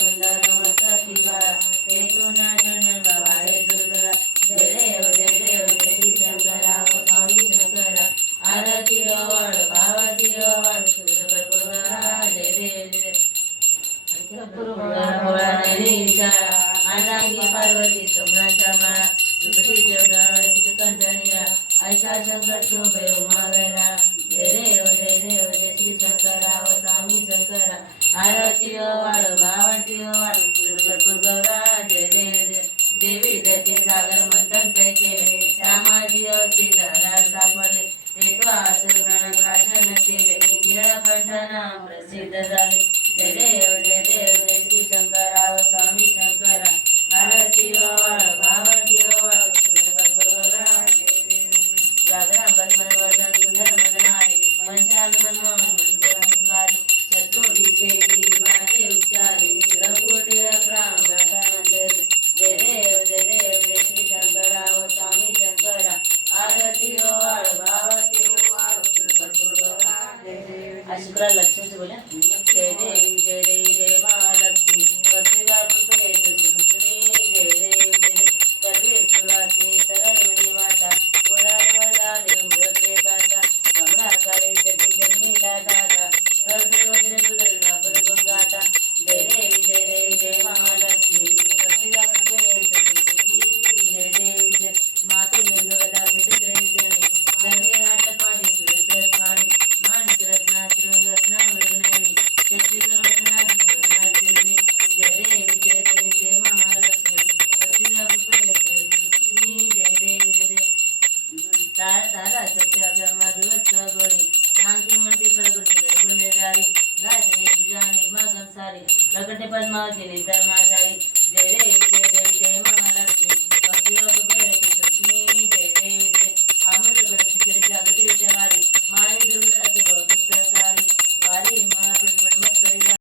सुंदर मस्तकी बाळा ते तुना जनन बाबाळे दुर्गा जय देव जय शंकरा ओ स्वामी शंकरा आरती वाळ भावती वाळ सुंदर जय देव भोळा नैनीचा आनांगी पार्वती सोमनाथचा माळा सुकृती चित्रकंठनिया ऐसा शंकर शोभे उमावेला जय देव जय श्री शंकरा व स्वामी शंकरा आरती वाळ भावती वाळ भरपूर गौरा जय देव देवी त्याचे सागर मंथन केले श्यामाजी अति झाला सापडले ते प्राशन केले निळकंठना प्रसिद्ध झाले जय देव जय श्री शंकरा व स्वामी शंकरा आरती वाळ भावती वाळ वर्धन सुंदर मदनारे पंचानंद चतुर्दिके उच्चारी रघुकोटी राम गातानंदरी जय देव जय श्री शंकरा व स्वामी शंकरा आरती वाळ भावती वाळ शुक्र लक्ष्मी से बोले जय देवी जय महालक्ष्मी प्रतिभा पुष्पेत सुश्री जय देव सर्वे सुवासिनी सरळमणी माता पुराण वरदाने उरते काता कमलाकारे जटी जन्मीला दाता सहस्रवज्र सुदर्शना परगुण गाता जय देवी जय महालक्ष्मी प्रतिभा पुष्पेत सुश्री जय देवी माते निर्गवदा फिटश्रेणी धर्मी नाटकाने सुरसरखाणी माणिक रत्ना रत्ना मृगनयनी चक्रिकरणाजी जय देवी जय महालक्ष्मी प्रतिभा पुष्पेत सुश्री जय देवी तारा तारा सत्याग्रमा दुवत्स गोरी शांती म्हणती प्रकृती गुणेदारी गायत्री पूजाने मगन सारी प्रकटे पद्मावती निर्धर्माचारी जय देवी